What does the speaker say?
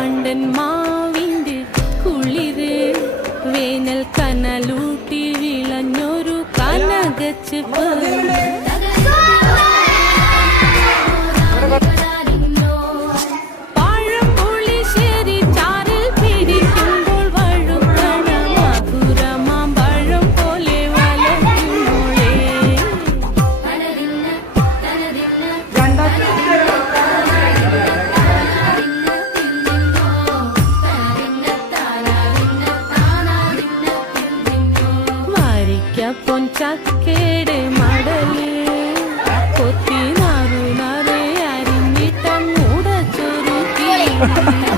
പാണ്ടൻ മാവിന്റെ കുളിര് വേനൽ കനലൂട്ടി വിളഞ്ഞൊരു കനകച്ച് പറഞ്ഞു Ha ha ha.